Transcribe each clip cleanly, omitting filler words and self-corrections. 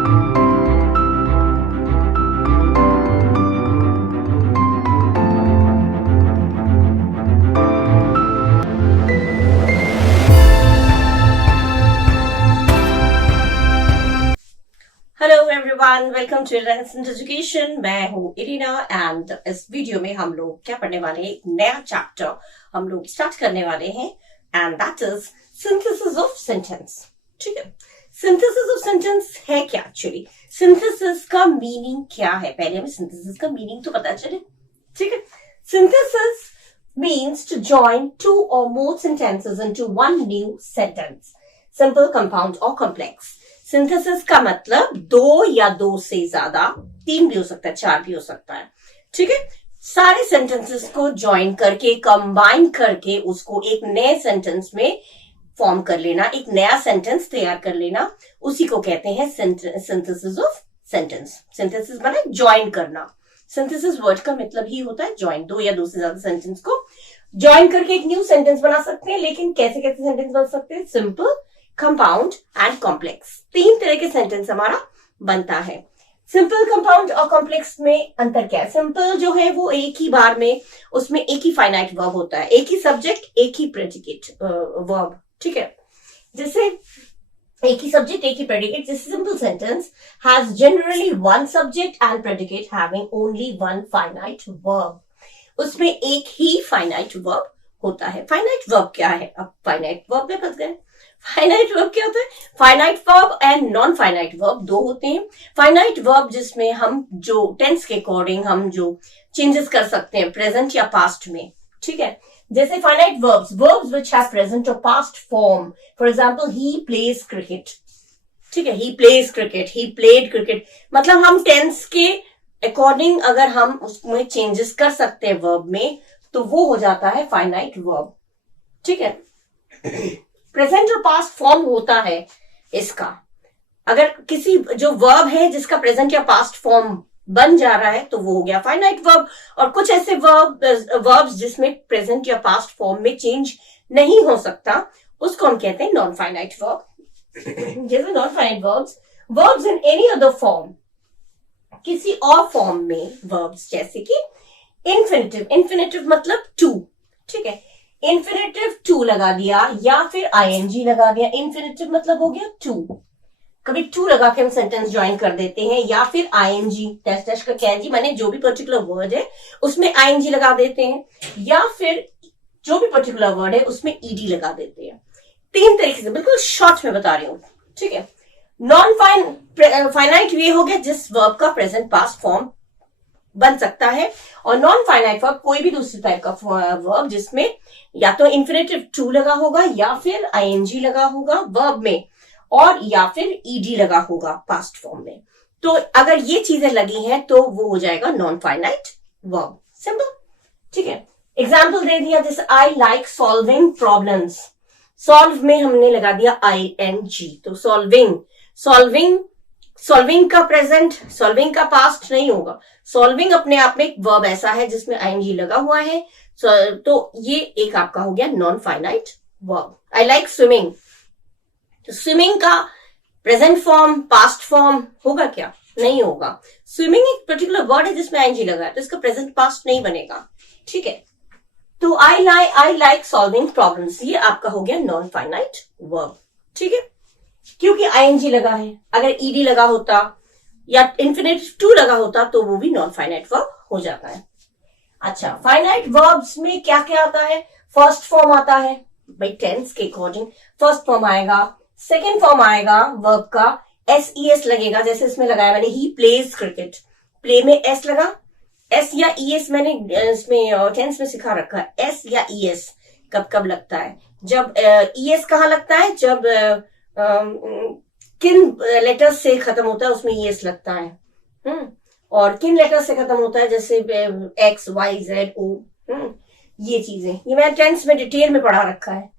Hello everyone, welcome to इरेंसेंट education. मैं हूँ इरीना एंड इस वीडियो में हम लोग क्या पढ़ने वाले हैं, एक नया चैप्टर हम लोग स्टार्ट करने वाले हैं and that is synthesis of sentence. ठीक है, सिंथेसिस ऑफ सेंटेंस है क्या? एक्चुअली सिंथेसिस का मीनिंग क्या है, पहले हमें सिंथेसिस का मीनिंग तो पता चले। ठीक है, synthesis means to join two or more sentences into one new sentence, simple, compound or complex। Synthesis का मतलब दो या दो से ज्यादा, तीन भी हो सकता है, चार भी हो सकता है। ठीक है, सारे सेंटेंसेस को ज्वाइन करके, कंबाइन करके उसको एक नए सेंटेंस में फॉर्म कर लेना, एक नया सेंटेंस तैयार कर लेना, उसी को कहते हैं सिंथेसिस ऑफ सेंटेंस। सिंथेसिस माने ज्वाइन करना। सिंथेसिस वर्ड का मतलब ही होता है ज्वाइन, दो या दो से ज्यादा सेंटेंस को ज्वाइन करके एक न्यू सेंटेंस बना सकते हैं। लेकिन कैसे कैसे सेंटेंस बन सकते हैं? सिंपल, कंपाउंड एंड कॉम्प्लेक्स, तीन तरह के सेंटेंस हमारा बनता है। सिंपल, कंपाउंड और कॉम्प्लेक्स में अंतर क्या है? सिंपल जो है वो एक ही बार में, उसमें एक ही फाइनाइट वर्ब होता है, एक ही सब्जेक्ट, एक ही प्रेडिकेट वर्ब। ठीक है, जैसे एक ही सब्जेक्ट, एक ही प्रेडिकेट। जैसे simple sentence has generally one subject and predicate having only one finite verb. उसमें एक ही फाइनाइट वर्ब होता है। फाइनाइट वर्ब क्या है? अब फाइनाइट वर्ब में फंस गए। फाइनाइट वर्ब क्या होता है? Finite verb and non finite verb दो होते हैं। फाइनाइट वर्ब जिसमें हम जो टेंस के अकॉर्डिंग हम जो चेंजेस कर सकते हैं प्रेजेंट या पास्ट में। ठीक है, जैसे finite verbs which have present और past form. For example, he plays cricket. ठीक है, he plays cricket, he played cricket. मतलब हम टेंस के अकॉर्डिंग अगर हम उसमें चेंजेस कर सकते हैं वर्ब में, तो वो हो जाता है फाइनाइट वर्ब। ठीक है, प्रेजेंट और पास्ट फॉर्म होता है इसका। अगर किसी जो वर्ब है जिसका प्रेजेंट या पास्ट फॉर्म बन जा रहा है तो वो हो गया फाइनाइट वर्ब। और कुछ ऐसे वर्ब्स जिसमें प्रेजेंट या पास्ट फॉर्म में चेंज नहीं हो सकता, उसको हम कहते हैं नॉन फाइनाइट वर्ब। जैसे non finite verbs in any other form, किसी और फॉर्म में वर्ब्स, जैसे कि इन्फिनेटिव। इन्फिनेटिव मतलब टू। ठीक है, इन्फिनेटिव टू लगा दिया या फिर आईएनजी लगा दिया। इन्फिनेटिव मतलब हो गया टू, कभी टू लगा के हम सेंटेंस ज्वाइन कर देते हैं, या फिर आईएनजी डैश डैश का कैनजी माने जो भी पर्टिकुलर वर्ड है उसमें आईएनजी लगा देते हैं, या फिर जो भी पर्टिकुलर वर्ड है उसमें ईडी लगा देते हैं। तीन तरीके से बिल्कुल शॉर्ट में बता रही हूं। ठीक है, नॉन फाइनाइट ये हो गया जिस वर्ब का प्रेजेंट पास्ट फॉर्म बन सकता है, और नॉन फाइनाइट वर्ब कोई भी दूसरी टाइप का वर्ब जिसमें या तो इन्फिनेटिव टू लगा होगा, या फिर आईएनजी लगा होगा वर्ब में, और या फिर ईडी लगा होगा पास्ट फॉर्म में। तो अगर ये चीजें लगी हैं तो वो हो जाएगा नॉन फाइनाइट वर्ब। सिंपल। ठीक है, एग्जाम्पल दे दिया, जैसे I like solving problems. Solve में हमने लगा दिया आईएनजी, तो सॉल्विंग का प्रेजेंट, सॉल्विंग का पास्ट नहीं होगा। सॉल्विंग अपने आप में एक वर्ब ऐसा है जिसमें आईएनजी लगा हुआ है, तो ये एक आपका हो गया non finite verb. I like swimming, तो स्विमिंग का प्रेजेंट फॉर्म पास्ट फॉर्म होगा क्या? नहीं होगा। स्विमिंग एक पर्टिकुलर वर्ड है जिसमें आईएनजी लगा है, तो इसका प्रेजेंट पास्ट नहीं बनेगा। ठीक है, तो आई लाइक सॉल्विंग प्रॉब्लम्स, ये आपका हो गया नॉन फाइनाइट वर्ब। ठीक है, क्योंकि आईएनजी लगा है। अगर ईडी लगा होता या इन्फिनेटिव टू लगा होता तो वो भी नॉन फाइनाइट वर्ब हो जाता है। अच्छा, फाइनाइट वर्ब्स में क्या क्या आता है? फर्स्ट फॉर्म आता है भाई, टेंस के अकॉर्डिंग फर्स्ट फॉर्म आएगा। सेकेंड फॉर्म आएगा वर्ब का, एस लगेगा, जैसे इसमें लगाया मैंने, ही प्लेज क्रिकेट। प्ले में एस लगा, एस या ईएस मैंने इसमें टेंस में सिखा रखा है। एस या ईएस कब कब लगता है? जब ईएस कहाँ लगता है? जब किन लेटर्स से खत्म होता है उसमें ईएस लगता है। और किन लेटर्स से खत्म होता है? जैसे एक्स, वाई, जेड, ओ। ये चीजें ये मैंने टेंस में डिटेल में पढ़ा रखा है,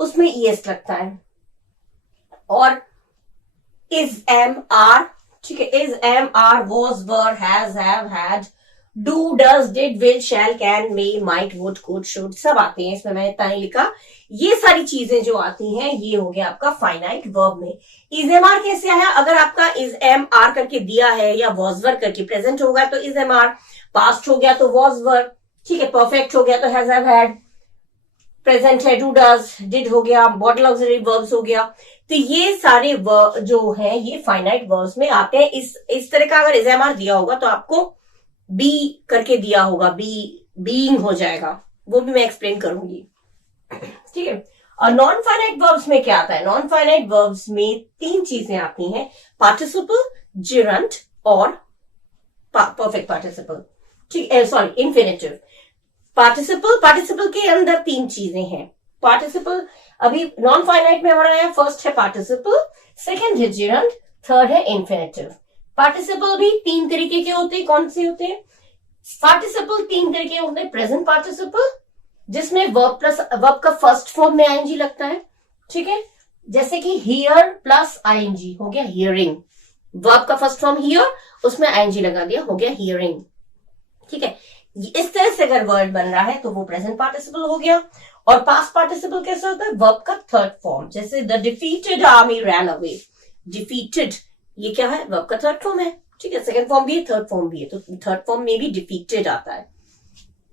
उसमें ईएस लगता है। और इज, एम, आर। ठीक है, is, am, are, was, were, has, have, had, do, does, did, will, shall, can, may, might, would, could, should सब आते हैं। इसमें मैंने इतना ही लिखा। ये सारी चीजें जो आती हैं ये हो गया आपका फाइनाइट वर्ब में। इज एम आर कैसे आया? अगर आपका इज एम आर करके दिया है या वॉज वर करके प्रेजेंट होगा तो इज एम आर, पास्ट हो गया तो वॉज वर, ठीक है, परफेक्ट हो गया तो हैज हैव हैड, प्रेजेंट है डू, डज, डिड हो गया, मॉडल ऑक्सिलरी वर्ब्स हो गया। तो ये सारे जो है ये फाइनाइट वर्ब्स में आते हैं। इस तरह का अगर इज एम आर दिया होगा तो आपको बी करके दिया होगा, बीइंग हो जाएगा, वो भी मैं एक्सप्लेन करूंगी, ठीक है। और नॉन फाइनाइट वर्ब्स में क्या आता है? नॉन फाइनाइट वर्ब्स में 3 चीजें आती हैं, पार्टिसिपल, जिरंट और परफेक्ट पार्टिसिपल, ठीक है, सॉरी इंफिनिटिव। पार्टिसिपल के अंदर 3 चीजें हैं। पार्टिसिपल अभी नॉन फाइनाइट में हमारा आया, फर्स्ट है पार्टिसिपल, सेकंड है जिरंट, थर्ड है इंफिनिटिव। पार्टिसिपल भी 3 तरीके के होते हैं। कौन से होते हैं? पार्टिसिपल 3 तरीके होते हैं। प्रेजेंट पार्टिसिपल जिसमें वर्ब का फर्स्ट फॉर्म में आईएनजी लगता है, ठीक है, जैसे कि हियर प्लस आईएनजी हो गया हियरिंग। वर्ब का फर्स्ट फॉर्म हियर, उसमें आईएनजी लगा दिया, हो गया हियरिंग, ठीक है। इस तरह से अगर वर्ड बन रहा है तो वो प्रेजेंट पार्टिसिपल हो गया। और पास्ट पार्टिसिपल कैसे होता है? वर्ब का थर्ड फॉर्म, जैसे the defeated army ran away. Defeated ये क्या है? वर्ब का थर्ड फॉर्म है, ठीक है। सेकंड फॉर्म भी है, थर्ड फॉर्म भी है, तो थर्ड फॉर्म में भी डिफीटेड आता है,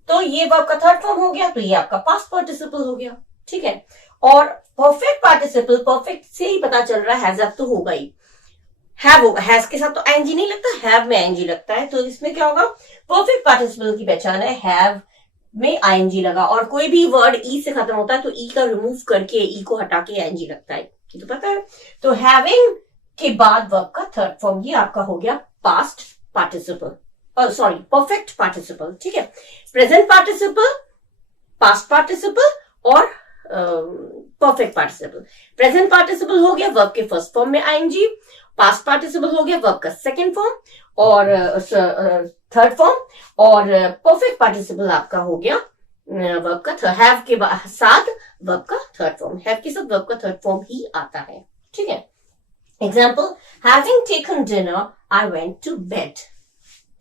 तो ये वर्ब का थर्ड फॉर्म हो गया, तो ये आपका पास्ट पार्टिसिपल हो गया, ठीक है। और परफेक्ट पार्टिसिपल, परफेक्ट से ही पता चल रहा है, हैज अब तो होगा ही, हैव होगा, हैज के साथ तो आईएनजी नहीं लगता, हैव में आईएनजी लगता है, तो इसमें क्या होगा? परफेक्ट पार्टिसिपल की पहचान है हैव में आईएनजी लगा। और कोई भी वर्ड ई से खत्म होता है तो ई का रिमूव करके, ई को हटा के आईएनजी लगता है, ये तो पता है। तो हैविंग के बाद वर्ब का थर्ड फॉर्म ये आपका हो गया past participle, sorry perfect participle, ठीक है। प्रेजेंट पार्टिसिपल, पास्ट पार्टिसिपल और परफेक्ट पार्टिसिपल। प्रेजेंट पार्टिसिपल हो गया वर्ब के फर्स्ट फॉर्म में आईएनजी, पास्ट पार्टिसिपल हो गया वर्ब का सेकंड फॉर्म और थर्ड फॉर्म, और परफेक्ट पार्टिसिपल आपका हो गया वर्ब का हैव के साथ वर्ब का थर्ड फॉर्म। हैव के साथ वर्ब का थर्ड फॉर्म ही आता है, ठीक है। Example, having taken dinner I went to bed,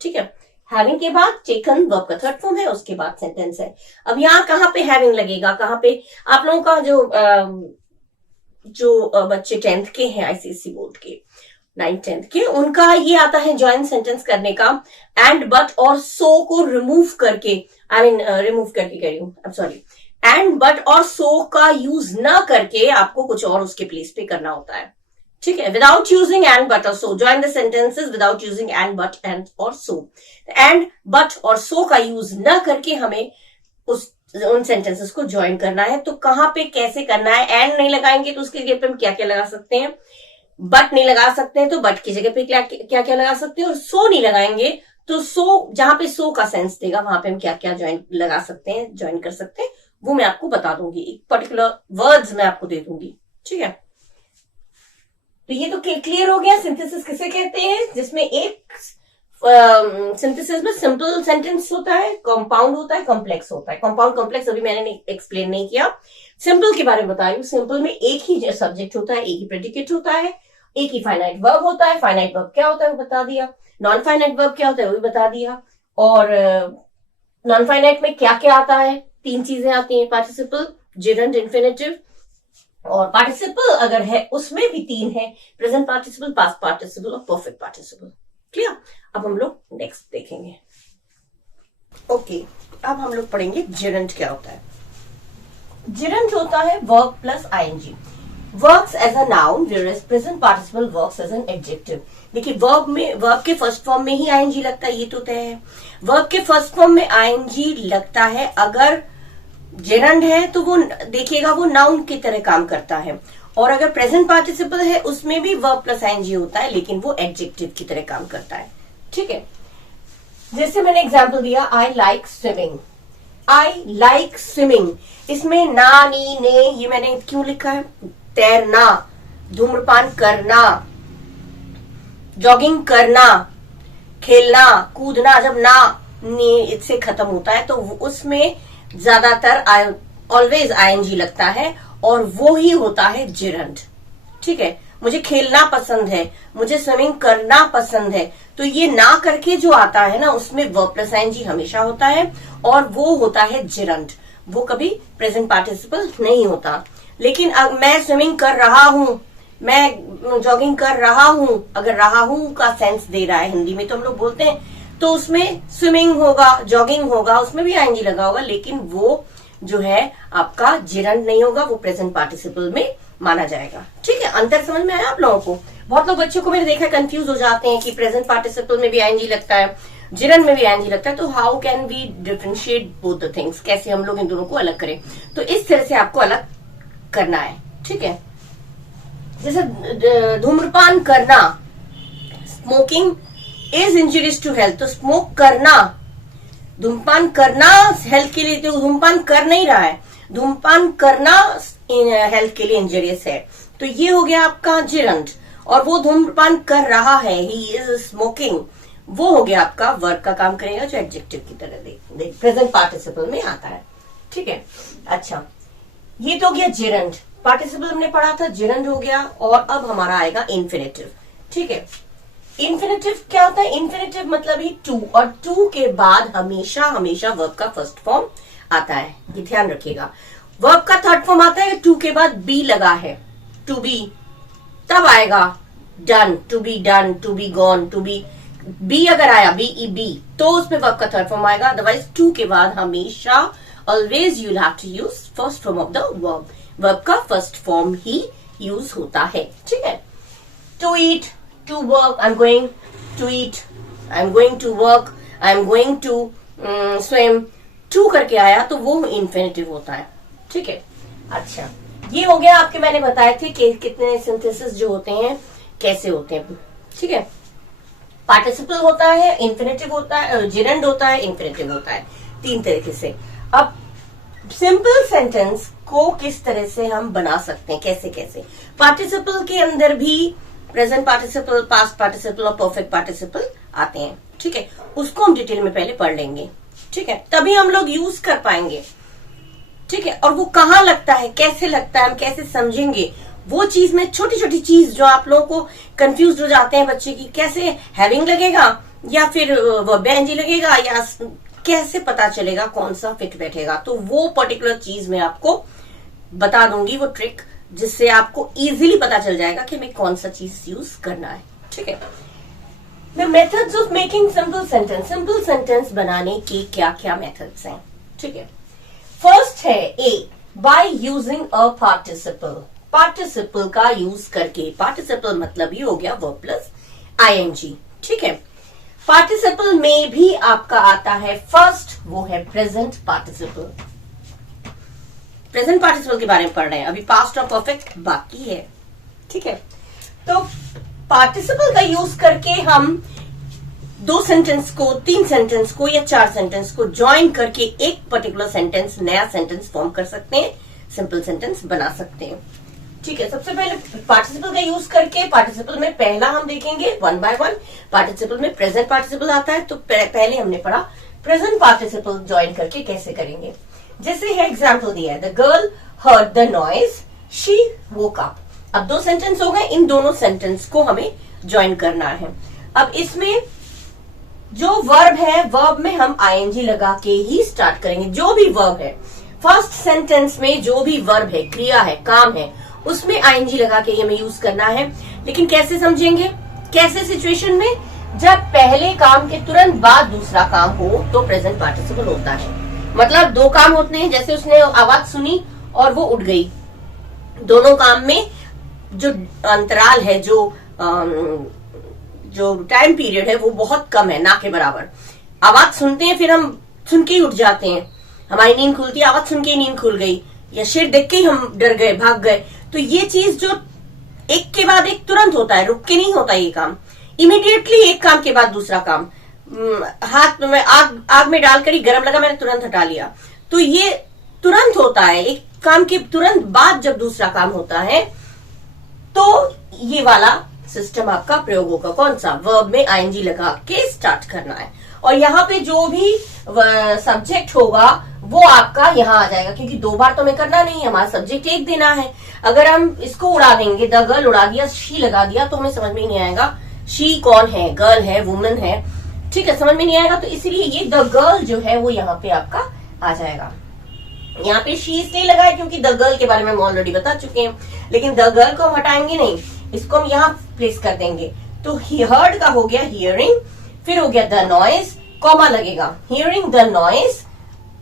ठीक है। हैविंग के बाद टेकन वर्ब का थर्ड फॉर्म है, उसके बाद सेंटेंस है। अब यहाँ कहाँ पे हैविंग लगेगा? कहाँ पे? आप लोगों का जो बच्चे 10th के हैं आईसीएसई बोर्ड के, 9th 10th के, उनका ये आता है ज्वाइन सेंटेंस करने का, एंड बट और सो को रिमूव करके, रिमूव करके कह रही हूँ, अब सॉरी, एंड बट और सो का यूज न करके आपको कुछ और उसके प्लेस पे करना होता है, ठीक है। विदाउट यूजिंग एंड बट और so, join the sentences without using and but and और सो। एंड बट और सो का यूज न करके हमें उन सेंटेंसेस को ज्वाइन करना है। तो कहां पे कैसे करना है? एंड नहीं लगाएंगे तो उसके जगह पे हम क्या क्या लगा सकते हैं? बट नहीं लगा सकते हैं तो बट की जगह पे क्या क्या लगा सकते हैं, और सो नहीं लगाएंगे तो सो, जहां पे सो का सेंस देगा वहां पे हम क्या क्या ज्वाइन लगा सकते हैं, ज्वाइन कर सकते हैं, वो मैं आपको बता दूंगी, एक पर्टिकुलर वर्ड्स मैं आपको दे दूंगी, ठीक है। तो ये तो क्लियर हो गया सिंथेसिस किसे कहते हैं, जिसमें एक सिंथेसिस में सिंपल सेंटेंस होता है, कंपाउंड होता है, कॉम्प्लेक्स होता है। कंपाउंड कॉम्प्लेक्स अभी मैंने एक्सप्लेन नहीं किया, सिंपल के बारे में बता रही हूँ। सिंपल में एक ही सब्जेक्ट होता है, एक ही प्रेडिकेट होता है, एक ही फाइनाइट वर्ब होता है। फाइनाइट वर्ब क्या होता है वो बता दिया, नॉन फाइनाइट वर्ब क्या होता है वो भी बता दिया। और नॉन फाइनाइट में क्या क्या आता है? 3 चीजें आती हैं, पार्टिसिपल, जिरंट, इंफिनिटिव। और पार्टिसिपल अगर है उसमें भी 3 है, प्रेजेंट पार्टिसिपल, पास्ट पार्टिसिपल और परफेक्ट पार्टिसिपल। क्लियर? अब हम लोग नेक्स्ट देखेंगे। ओके, अब हम लोग पढ़ेंगे जिरंट क्या होता है। जिरंट होता है verb plus ING, works as a noun whereas present participle works as an adjective. देखिए वर्ब के फर्स्ट फॉर्म में ही आईएनजी लगता है, ये तो तय है। वर्ब के फर्स्ट फॉर्म में आईएनजी लगता है, अगर जेरंड है तो वो देखिएगा वो नाउन की तरह काम करता है, और अगर प्रेजेंट पार्टिसिपल है उसमें भी वर्ब प्लस आईएनजी होता है, लेकिन वो एडजेक्टिव की तरह काम करता है, ठीक है। जैसे मैंने एग्जांपल दिया, I like swimming, I like swimming, इसमें ना, नी, ने ये मैंने क्यों लिखा है? तैरना, धूम्रपान करना, जॉगिंग करना, खेलना, कूदना, जब ना नी इससे खत्म होता है तो उसमें ज्यादातर ऑलवेज आईएनजी लगता है, और वो ही होता है जिरंट, ठीक है। मुझे खेलना पसंद है, मुझे स्विमिंग करना पसंद है, तो ये ना करके जो आता है ना उसमें वर्ब प्लस आईएनजी हमेशा होता है और वो होता है जिरंड, वो कभी प्रेजेंट पार्टिसिपल नहीं होता। लेकिन मैं स्विमिंग कर रहा हूं, मैं जॉगिंग कर रहा हूं, अगर रहा हूं का सेंस दे रहा है, हिंदी में तो हम लोग बोलते हैं, तो उसमें स्विमिंग होगा, जॉगिंग होगा, उसमें भी आईएनजी लगा होगा, लेकिन वो जो है आपका जिरंड नहीं होगा, वो प्रेजेंट पार्टिसिपल में माना जाएगा। ठीक है, अंतर समझ में आया आप लोगों को? बहुत लोग बच्चों को मैंने देखा कंफ्यूज हो जाते हैं कि प्रेजेंट पार्टिसिपल में भी आईएनजी लगता है, जिरंड में भी आईएनजी लगता है, तो how can we differentiate both the things, कैसे हम लोग इन दोनों को अलग करें? तो इस तरह से आपको अलग करना है। ठीक है, जैसे धूम्रपान करना, smoking is injurious to health, तो स्मोक करना, धूम्रपान करना हेल्थ के लिए, तो धूम्रपान कर नहीं रहा है, धूम्रपान करना हेल्थ के लिए इंजूरियस है, तो ये हो गया आपका जिरंड। और वो धूम्रपान कर रहा है, ही इज स्मोकिंग, वो हो गया आपका वर्ब का काम करेगा, जो एडजेक्टिव की तरह प्रेजेंट पार्टिसिपल में आता है। ठीक है, अच्छा, ये तो हो गया जिरंड, पार्टिसिपल हमने पढ़ा था, जिरंड हो गया। और अब हमारा आएगा इन्फिनेटिव। ठीक है, इन्फिनेटिव क्या होता है? इन्फिनेटिव मतलब ही टू, और टू के बाद हमेशा हमेशा वर्ब का फर्स्ट फॉर्म आता है, ये ध्यान रखिएगा। वर्ब का थर्ड फॉर्म आता है, टू के बाद बी लगा है, टू बी, तब आएगा done, to be done, to be gone, to be, be अगर आया बी ई बी, तो उसमें वर्ब का थर्ड फॉर्म आएगा। अदरवाइज टू के बाद हमेशा always you have to use first form of the verb, verb का फर्स्ट फॉर्म ही यूज होता है। ठीक है, to eat, to work, I'm going to eat, I'm going to work, I'm going to swim, to करके आया तो वो इन्फिनेटिव होता है। ठीक है, अच्छा, ये हो गया आपके, मैंने बताए थे कि कितने सिंथेसिस जो होते हैं कैसे होते हैं। ठीक है, पार्टिसिपल होता है, इन्फिनेटिव होता है, जिरंड होता है, इन्फिनेटिव होता है, तीन तरीके से। अब सिंपल सेंटेंस को किस तरह से हम बना सकते हैं, कैसे कैसे? पार्टिसिपल के अंदर भी प्रेजेंट पार्टिसिपल, पास्ट पार्टिसिपल और परफेक्ट पार्टिसिपल आते हैं। ठीक है, उसको हम डिटेल में पहले पढ़ लेंगे। ठीक है, तभी हम लोग यूज कर पाएंगे। ठीक है, और वो कहाँ लगता है, कैसे लगता है, हम कैसे समझेंगे, वो चीज में छोटी छोटी चीज जो आप लोगों को कंफ्यूज हो जाते हैं बच्चे की, कैसे हैविंग लगेगा या फिर वर्ब आईएनजी लगेगा, या कैसे पता चलेगा कौन सा फिट बैठेगा, तो वो पर्टिकुलर चीज मैं आपको बता दूंगी, वो ट्रिक, जिससे आपको इजीली पता चल जाएगा कि हमें कौन सा चीज यूज करना है। ठीक है, the methods of making simple sentence, simple sentence बनाने के क्या क्या मेथड्स हैं। ठीक है, फर्स्ट है A, by using a participle, participle का यूज करके, पार्टिसिपल मतलब ही हो गया वर्ब प्लस आईएनजी। ठीक है, पार्टिसिपल में भी आपका आता है फर्स्ट, वो है प्रेजेंट पार्टिसिपल। प्रेजेंट पार्टिसिपल के बारे में पढ़ रहे हैं, अभी पास्ट और परफेक्ट बाकी है। ठीक है, तो पार्टिसिपल का यूज करके हम दो सेंटेंस को, तीन सेंटेंस को या चार सेंटेंस को ज्वाइन करके एक पर्टिकुलर सेंटेंस, नया सेंटेंस फॉर्म कर सकते हैं, सिंपल सेंटेंस बना सकते हैं। ठीक है, सबसे पहले पार्टिसिपल का यूज करके, पार्टिसिपल में पहला हम देखेंगे वन बाय वन। पार्टिसिपल में प्रेजेंट पार्टिसिपल आता है, तो पहले हमने पढ़ा प्रेजेंट पार्टिसिपल ज्वाइन करके कैसे करेंगे। जैसे है एग्जाम्पल दिया है, the girl heard the noise, she woke up. अब दो सेंटेंस हो गए, इन दोनों सेंटेंस को हमें ज्वाइन करना है। अब इसमें जो वर्ब है, वर्ब में हम आईएनजी लगा के ही स्टार्ट करेंगे। जो भी वर्ब है, फर्स्ट सेंटेंस में जो भी वर्ब है, क्रिया है, काम है, उसमें आईएनजी लगा के हमें यूज करना है। लेकिन कैसे समझेंगे, कैसे सिचुएशन में? जब पहले काम के तुरंत बाद दूसरा काम हो तो प्रेजेंट पार्टिसिपल होता है। मतलब दो काम होते हैं, जैसे उसने आवाज सुनी और वो उठ गई, दोनों काम में जो अंतराल है, जो टाइम पीरियड है, वो बहुत कम है, ना के बराबर। आवाज सुनते हैं, फिर हम सुन के ही उठ जाते हैं, हमारी नींद खुलती है, आवाज सुन के ही नींद खुल गई, या शेर देख के ही हम डर गए, भाग गए। तो ये चीज जो एक के बाद एक तुरंत होता है, रुक के नहीं होता ये काम, इमीडिएटली एक काम के बाद दूसरा काम। हाथ में आग में डालकर ही गरम लगा, मैंने तुरंत हटा लिया, तो ये तुरंत होता है। एक काम के तुरंत बाद जब दूसरा काम होता है तो ये वाला सिस्टम आपका प्रयोग होगा। कौन सा? वर्ब में आईएनजी लगा के स्टार्ट करना है। और यहाँ पे जो भी सब्जेक्ट होगा वो आपका यहाँ आ जाएगा, क्योंकि 2 बार तो हमें करना नहीं है, हमारा सब्जेक्ट एक देना है। अगर हम इसको उड़ा देंगे, द गर्ल उड़ा दिया, शी लगा दिया, तो हमें समझ में ही नहीं आएगा शी कौन है, गर्ल है, वुमन है, ठीक है, समझ में नहीं आएगा। तो इसलिए ये द गर्ल जो है वो यहाँ पे आपका आ जाएगा। यहाँ पे शी इसलिए लगा है क्योंकि द गर्ल के बारे में हम ऑलरेडी बता चुके हैं, लेकिन द गर्ल को हम हटाएंगे नहीं, इसको हम यहाँ प्लेस कर देंगे। तो हर्ड का हो गया हियरिंग, फिर हो गया द नॉइज, कॉमा लगेगा, hearing the noise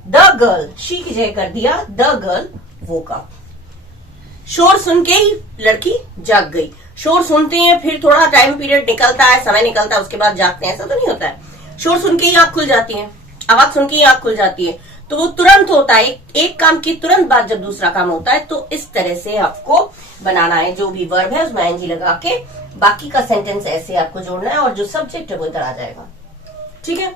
the girl, she की जगह कर दिया द गर्ल वोक अप। शोर सुन के ही लड़की जाग गई। शोर सुनते हैं, फिर थोड़ा टाइम पीरियड निकलता है, समय निकलता है, उसके बाद जागते हैं, ऐसा तो नहीं होता है। शोर सुन के ही आंख खुल जाती है, आवाज सुन के ही आंख खुल जाती है, तो वो तुरंत होता है। एक काम की तुरंत बाद जब दूसरा काम होता है, तो इस तरह से आपको बनाना है। जो भी वर्ब है उसमें आईएनजी लगा के बाकी का सेंटेंस ऐसे आपको जोड़ना है, और जो सब्जेक्ट है वो इधर आ जाएगा। ठीक है,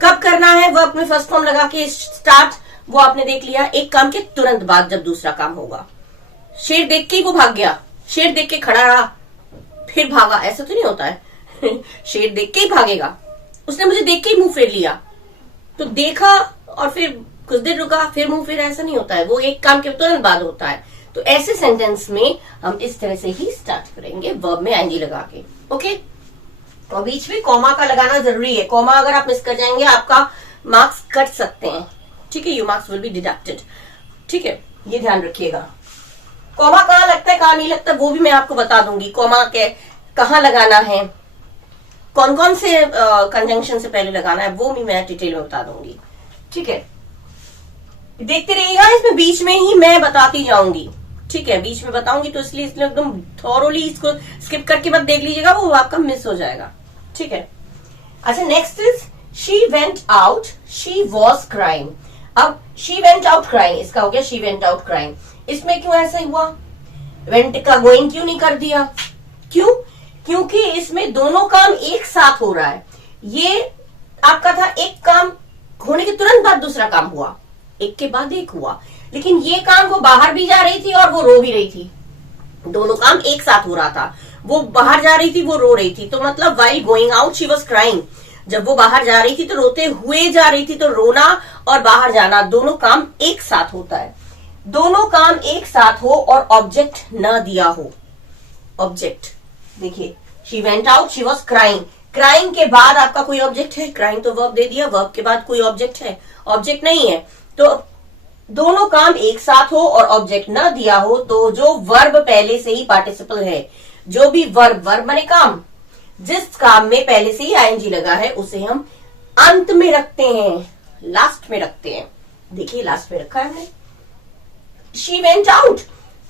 कब करना है वर्ब में फर्स्ट फॉर्म लगा के स्टार्ट, वो आपने देख लिया, एक काम के तुरंत बाद जब दूसरा काम होगा। शेर देख के ही वो भाग गया, शेर देख के खड़ा रहा फिर भागा, ऐसा तो नहीं होता है। शेर देख के ही भागेगा, उसने मुझे देख के ही मुंह फेर लिया, तो देखा और फिर कुछ देर रुका फिर मुंह फेरा, ऐसा नहीं होता है, वो एक काम के तुरंत बाद होता है। तो ऐसे सेंटेंस में हम इस तरह से ही स्टार्ट करेंगे वर्ब में आईएनजी लगा के। ओके, और बीच में कॉमा का लगाना जरूरी है। कॉमा अगर आप मिस कर जाएंगे आपका मार्क्स कट सकते हैं, ठीक है, you marks will be deducted, ठीक है, ये ध्यान रखिएगा। कॉमा कहाँ लगता है कहाँ नहीं लगता वो भी मैं आपको बता दूंगी, कॉमा के कहाँ लगाना है, कौन कौन से कंजंक्शन से पहले लगाना है, वो भी मैं डिटेल में बता दूंगी। ठीक है, देखते रहिएगा, इसमें बीच में ही मैं बताती जाऊंगी। ठीक है, बीच में बताऊंगी तो इसलिए एकदम थॉरोली इसको स्किप करके मत देख लीजिएगा, वो आपका मिस हो जाएगा। ठीक है, अच्छा next is she went out, she was crying. अब शी वेंट आउट क्राइंग, इसका हो गया शी वेंट आउट क्राइंग। इसमें क्यों ऐसा हुआ, वेंट का गोइंग क्यों नहीं कर दिया, क्यों, क्योंकि इसमें दोनों काम एक साथ हो रहा है। ये आपका था एक काम होने के तुरंत बाद दूसरा काम हुआ, एक के बाद एक हुआ, लेकिन ये काम वो बाहर भी जा रही थी और वो रो भी रही थी, दोनों काम एक साथ हो रहा था। वो बाहर जा रही थी, वो रो रही थी, तो मतलब while going out she was crying. जब वो बाहर जा रही थी तो रोते हुए जा रही थी, तो रोना और बाहर जाना दोनों काम एक साथ होता है। दोनों काम एक साथ हो और ऑब्जेक्ट न दिया हो। ऑब्जेक्ट देखिए, she went out, she was crying, crying के बाद आपका कोई ऑब्जेक्ट है, क्राइंग तो वर्ब दे दिया, वर्ब के बाद कोई ऑब्जेक्ट है, ऑब्जेक्ट नहीं है। तो दोनों काम एक साथ हो और ऑब्जेक्ट न दिया हो, तो जो वर्ब पहले से ही पार्टिसिपल है, जो भी वर्ब, वर्ब माने काम, जिस काम में पहले से ही आईएनजी लगा है उसे हम अंत में रखते हैं, लास्ट में रखते हैं। देखिए लास्ट में रखा है हमने, शी वेंट आउट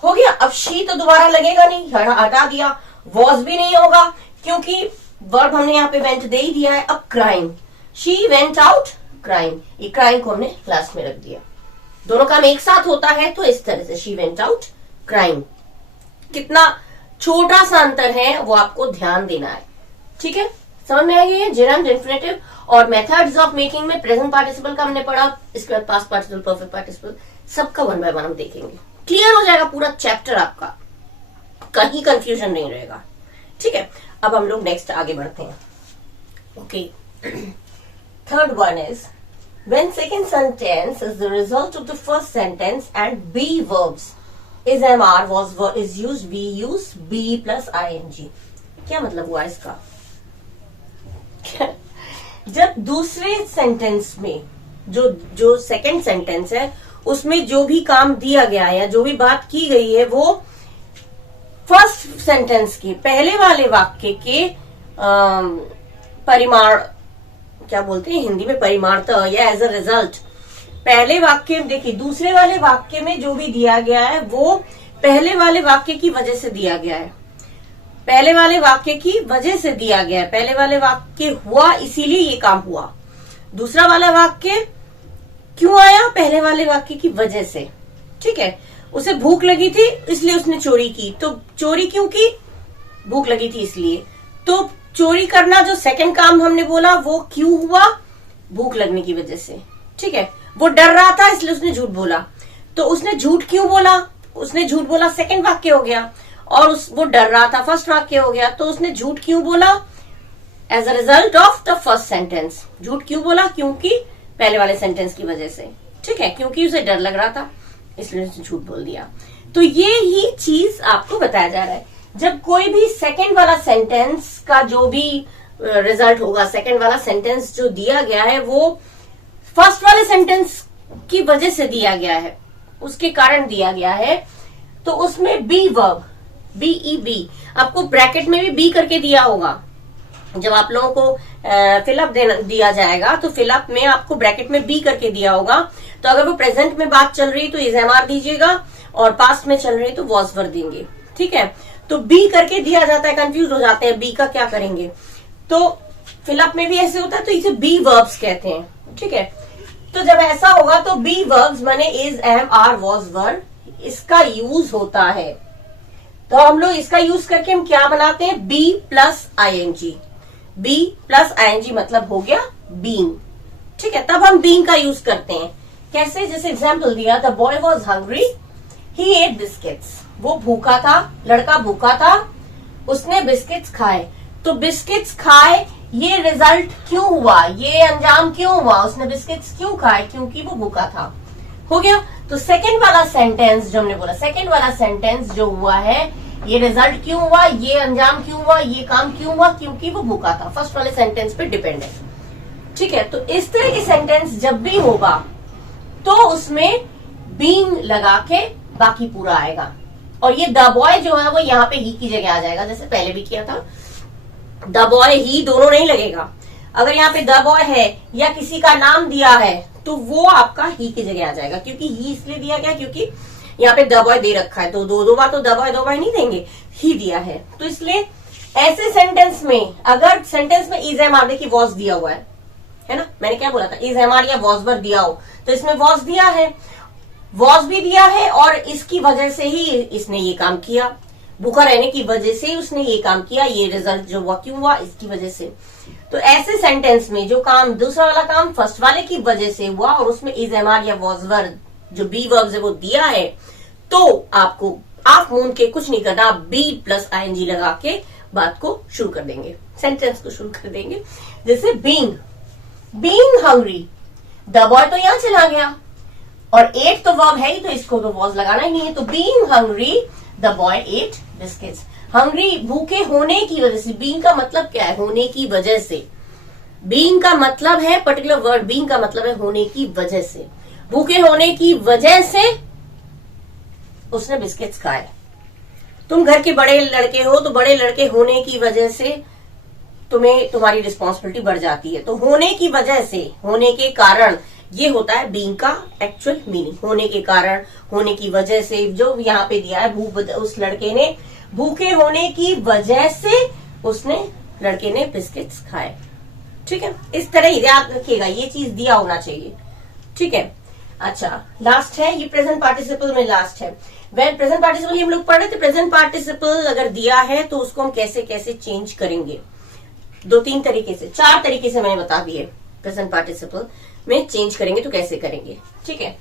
हो गया। अब शी तो दोबारा लगेगा नहीं, हटा दिया, वॉज भी नहीं होगा क्योंकि वर्ब हमने यहाँ पे वेंट दे ही दिया है। अब crying, she went out crying, ये क्राइंग को हमने लास्ट में रख दिया। दोनों काम एक साथ होता है तो इस तरह से शी वेंट आउट क्राइंग। कितना छोटा सा अंतर है वो आपको ध्यान देना है। ठीक है, समझ में आ गई है। जेरंड, इंफिनिटिव और मेथड्स ऑफ मेकिंग में प्रेजेंट पार्टिसिपल का हमने पढ़ा, इसके बाद पास्ट पार्टिसिपल, परफेक्ट पार्टिसिपल, सबका वन बाय वन हम देखेंगे। क्लियर हो जाएगा पूरा चैप्टर आपका, कहीं कंफ्यूजन नहीं रहेगा। ठीक है, अब हम लोग नेक्स्ट आगे बढ़ते हैं। Okay, third one is when second sentence is the result of the first sentence and be verbs is MR was is used, we use be plus ing। क्या मतलब हुआ इसका? जब दूसरे सेंटेंस में जो सेकंड सेंटेंस है उसमें जो भी काम दिया गया है या जो भी बात की गई है वो फर्स्ट सेंटेंस के पहले वाले वाक्य के परिमाण, क्या बोलते हैं हिंदी में, परिमाणत या एज अ रिजल्ट। पहले वाक्य देखिए, दूसरे वाले वाक्य में जो भी दिया गया है वो पहले वाले वाक्य की वजह से दिया गया है, पहले वाले वाक्य की वजह से दिया गया है। पहले वाले वाक्य हुआ इसीलिए ये काम हुआ। दूसरा वाला वाक्य क्यों आया? पहले वाले वाक्य की वजह से। ठीक है, उसे भूख लगी थी इसलिए उसने चोरी की, तो चोरी क्यों की? भूख लगी थी इसलिए। तो चोरी करना जो सेकंड काम हमने बोला वो क्यों हुआ? भूख लगने की वजह से। ठीक है, वो डर रहा था इसलिए उसने झूठ बोला, तो उसने झूठ क्यों बोला? उसने झूठ बोला, सेकंड वाक्य हो गया। और वो डर रहा था, फर्स्ट वाक्य हो गया। तो उसने झूठ क्यों बोला? As a result of the first sentence. झूठ क्यों बोला? क्योंकि पहले वाले सेंटेंस की वजह से, ठीक है, क्योंकि उसे डर लग रहा था इसलिए उसने झूठ बोल दिया। तो ये ही चीज आपको बताया जा रहा है। जब कोई भी सेकंड वाला सेंटेंस का जो भी रिजल्ट होगा, सेकंड वाला सेंटेंस जो दिया गया है वो फर्स्ट वाले सेंटेंस की वजह से दिया गया है, उसके कारण दिया गया है, तो उसमें बी वर्ब, BEB, आपको ब्रैकेट में भी बी करके दिया होगा। जब आप लोगों को फिलअप दिया जाएगा तो फिलअप में आपको ब्रैकेट में बी करके दिया होगा। तो अगर वो प्रेजेंट में बात चल रही तो इज एम आर दीजिएगा और पास्ट में चल रही तो वॉज वर देंगे, ठीक है। तो बी करके दिया जाता है, कंफ्यूज हो जाते हैं बी का क्या करेंगे। तो फिलअप में भी ऐसे होता है, तो इसे बी वर्ब्स कहते हैं, ठीक है। तो जब ऐसा होगा तो बी वर्ब्स माने is am are was were, इसका यूज होता है। तो हम लोग इसका यूज करके हम क्या बनाते हैं? Be plus ING। Be plus ING मतलब हो गया बीइंग, ठीक है। तब हम बीइंग का यूज करते हैं। कैसे? जैसे एग्जाम्पल दिया, the boy was hungry, he ate biscuits. वो भूखा था, लड़का भूखा था, उसने बिस्किट्स खाए। तो बिस्किट्स खाए, ये रिजल्ट क्यों हुआ, ये अंजाम क्यों हुआ, उसने बिस्किट्स क्यों खाए? क्योंकि वो भूखा था। हो गया। तो सेकंड वाला सेंटेंस जो हमने बोला, सेकंड वाला सेंटेंस जो हुआ है, ये रिजल्ट क्यों हुआ, ये अंजाम क्यों हुआ, ये काम क्यों हुआ? क्योंकि वो भूखा था। फर्स्ट वाले सेंटेंस पे डिपेंड है, ठीक है। तो इस तरह के सेंटेंस जब भी होगा तो उसमें बीइंग लगा के बाकी पूरा आएगा। और ये द बॉय जो है वो यहाँ पे ही की जगह आ जाएगा, जैसे पहले भी किया था। द बॉय ही दोनों नहीं लगेगा। अगर यहाँ पे द बॉय है या किसी का नाम दिया है तो वो आपका ही की जगह आ जाएगा, क्योंकि ही इसलिए दिया गया क्योंकि यहाँ पे द बॉय दे रखा है, तो दो बार तो द बॉय नहीं देंगे, ही दिया है। तो इसलिए ऐसे सेंटेंस में, अगर सेंटेंस में इज एम आर, देखिए वॉज दिया हुआ है ना, मैंने क्या बोला था, इज एम आर या वॉज वर दिया हो, तो इसमें वॉज दिया है, वॉज भी दिया है, और इसकी वजह से ही इसने ये काम किया, भूखा रहने की वजह से उसने ये काम किया, ये रिजल्ट जो हुआ क्यों हुआ, इसकी वजह से। तो ऐसे सेंटेंस में जो काम दूसरा वाला काम फर्स्ट वाले की वजह से हुआ और उसमें इज एम आर या वॉज वर जो बी वर्ब्स है वो दिया है, तो आपको आंख मूंद के कुछ नहीं करना, बी प्लस ING लगा के बात को शुरू कर देंगे, सेंटेंस को शुरू कर देंगे। जैसे बीइंग हंग्री, द बॉय तो यहां चला गया और एट तो वर्ब है ही, तो इसको तो वॉज लगाना ही नहीं है। तो being hungry the boy eight biscuits. Hungry भूखे होने की वजह से, बीइंग का मतलब क्या है? होने की वजह से। बीइंग का मतलब है पर्टिकुलर वर्ड, बीइंग का मतलब है होने की वजह से। भूखे होने की वजह से उसने बिस्किट्स खाए। तुम घर के बड़े लड़के हो, तो बड़े लड़के होने की वजह से तुम्हें तुम्हारी रिस्पॉन्सिबिलिटी बढ़ जाती है। तो होने की वजह से, होने के कारण, ये होता है बीइंग का एक्चुअल मीनिंग। होने के कारण, होने की वजह से, जो यहाँ पे दिया है, उस लड़के ने भूखे होने की वजह से उसने, लड़के ने बिस्किट्स खाए, ठीक है। इस तरह ही याद रखिएगा, ये चीज दिया होना चाहिए, ठीक है। अच्छा, लास्ट है, ये प्रेजेंट पार्टिसिपल में लास्ट है। वेन प्रेजेंट पार्टिसिपल हम लोग पढ़ रहे थे, प्रेजेंट पार्टिसिपल अगर दिया है तो उसको हम कैसे कैसे चेंज करेंगे, 2-3 तरीके से, 4 तरीके से मैंने बता दिए। प्रेजेंट पार्टिसिपल में चेंज करेंगे तो कैसे करेंगे, ठीक है।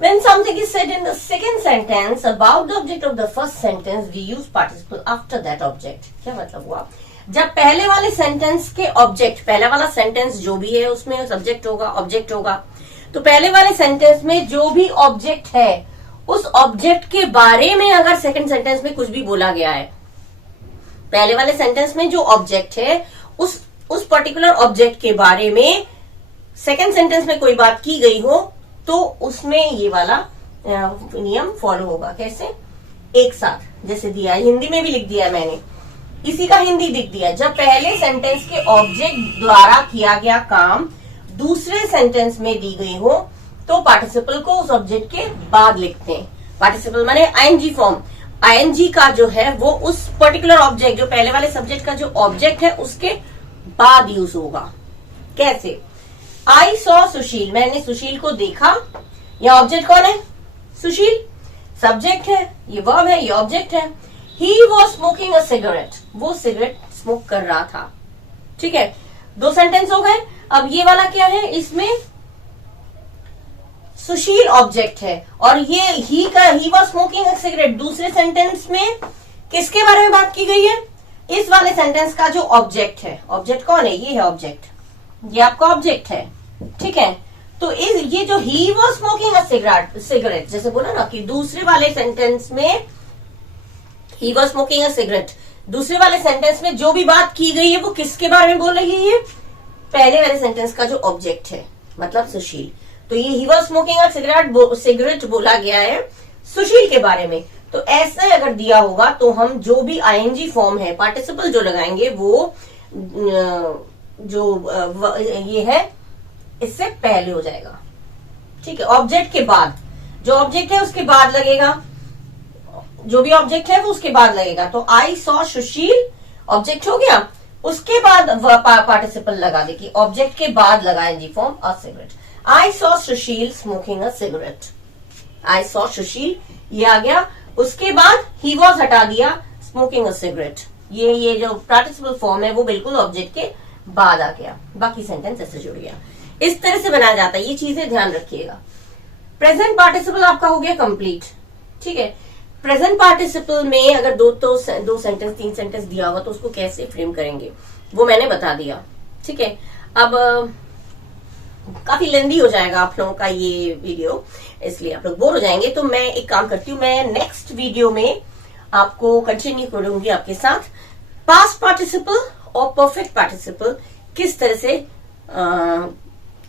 When something is said in the second sentence about the object of the first sentence, we use participle after that object. क्या मतलब हुआ? जब पहले वाले सेंटेंस के ऑब्जेक्ट, पहला वाला सेंटेंस जो भी है उसमें सब्जेक्ट होगा, ऑब्जेक्ट होगा, तो पहले वाले सेंटेंस में जो भी ऑब्जेक्ट है उस ऑब्जेक्ट के बारे में अगर सेकंड सेंटेंस में कुछ भी बोला गया है, पहले वाले सेंटेंस में जो ऑब्जेक्ट है उस पर्टिकुलर ऑब्जेक्ट के बारे में सेकंड सेंटेंस में कोई बात की गई हो, तो उसमें ये वाला नियम फॉलो होगा। कैसे? एक साथ, जैसे दिया है, हिंदी में भी लिख दिया है मैंने, इसी का हिंदी लिख दिया है। जब पहले सेंटेंस के ऑब्जेक्ट द्वारा किया गया काम दूसरे सेंटेंस में दी गई हो तो पार्टिसिपल को उस ऑब्जेक्ट के बाद लिखते हैं। पार्टिसिपल माने ING फॉर्म, ING का जो है वो उस पर्टिकुलर ऑब्जेक्ट, जो पहले वाले सब्जेक्ट का जो ऑब्जेक्ट है उसके बाद यूज होगा। कैसे? आई सॉ सुशील, मैंने सुशील को देखा, यह ऑब्जेक्ट कौन है? सुशील, सब्जेक्ट है, ये वर्ब है, ये ऑब्जेक्ट है। He was smoking a cigarette, वो सिगरेट स्मोक कर रहा था, ठीक है। 2 सेंटेंस हो गए। अब ये वाला क्या है? इसमें सुशील ऑब्जेक्ट है और ये he was smoking a cigarette दूसरे सेंटेंस में किसके बारे में बात की गई है? इस वाले सेंटेंस का जो ऑब्जेक्ट है, ऑब्जेक्ट कौन है, ये है ऑब्जेक्ट, ये आपका ऑब्जेक्ट है, ठीक है। तो ये जो he was smoking a cigarette, जैसे बोला ना कि दूसरे वाले सेंटेंस में he was smoking a cigarette, दूसरे वाले सेंटेंस में जो भी बात की गई है वो किसके बारे में बोल रही है, पहले वाले सेंटेंस का जो ऑब्जेक्ट है, मतलब सुशील। तो ये he was smoking a cigarette बोला गया है सुशील के बारे में। तो ऐसे अगर दिया होगा तो हम जो भी आईएनजी फॉर्म है, पार्टिसिपल जो लगाएंगे वो जो ये है इससे पहले हो जाएगा, ठीक है। ऑब्जेक्ट के बाद, जो ऑब्जेक्ट है उसके बाद लगेगा, जो भी ऑब्जेक्ट है वो उसके बाद लगेगा। तो आई सॉ सुशील ऑब्जेक्ट हो गया, उसके बाद पार्टिसिपल लगा दे कि ऑब्जेक्ट के बाद लगा NG form a cigarette. I saw Sushil smoking a cigarette, I saw Sushil ये आ गया, उसके बाद ही वॉज हटा दिया, स्मोकिंग अ सिगरेट, ये जो पार्टिसिपल फॉर्म है वो बिल्कुल ऑब्जेक्ट के बाद आ गया, बाकी सेंटेंस ऐसे जुड़ गया। इस तरह से बनाया जाता है, ये चीजें ध्यान रखिएगा। प्रेजेंट पार्टिसिपल आपका हो गया कंप्लीट, ठीक है। प्रेजेंट पार्टिसिपल में अगर दो सेंटेंस 3 सेंटेंस दिया होगा तो उसको कैसे फ्रेम करेंगे वो मैंने बता दिया, ठीक है। अब काफी लेंदी हो जाएगा आप लोगों का ये वीडियो, इसलिए आप लोग बोर हो जाएंगे। तो मैं एक काम करती हूँ, मैं नेक्स्ट वीडियो में आपको कंटिन्यू करूंगी आपके साथ पास्ट पार्टिसिपल और परफेक्ट पार्टिसिपल किस तरह से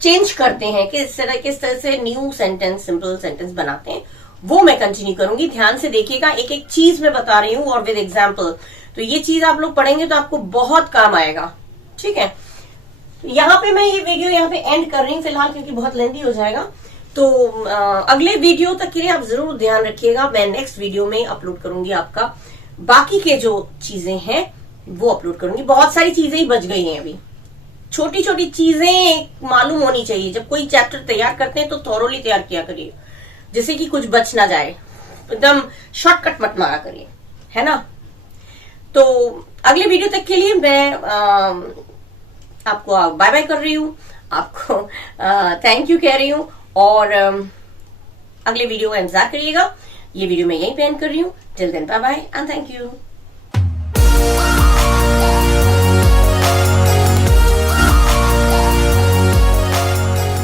चेंज करते हैं, किस तरह से न्यू सेंटेंस, सिंपल सेंटेंस बनाते हैं, वो मैं कंटिन्यू करूंगी। ध्यान से देखिएगा, एक एक चीज मैं बता रही हूँ और विद एग्जाम्पल। तो ये चीज आप लोग पढ़ेंगे तो आपको बहुत काम आएगा, ठीक है। यहाँ पे मैं ये वीडियो यहाँ पे एंड कर रही हूँ फिलहाल, क्योंकि बहुत लेंथी हो जाएगा। तो अगले वीडियो तक के लिए आप जरूर ध्यान रखिएगा, मैं नेक्स्ट वीडियो में अपलोड करूंगी आपका बाकी के जो चीजें हैं वो अपलोड करूंगी। बहुत सारी चीजें ही बच गई हैं अभी, छोटी छोटी चीजें मालूम होनी चाहिए। जब कोई चैप्टर तैयार करते हैं तो थॉरोली तैयार किया करिए, जिससे कि कुछ बच ना जाए, एकदम शॉर्टकट मत मारा करिए, है ना। तो अगले वीडियो तक के लिए मैं आपको बाय बाय कर रही हूँ, आपको थैंक यू कह रही हूँ, और अगले वीडियो का इंतजार करिएगा। ये वीडियो मैं यहीं पे एंड कर रही हूँ। Till then bye bye and thank you.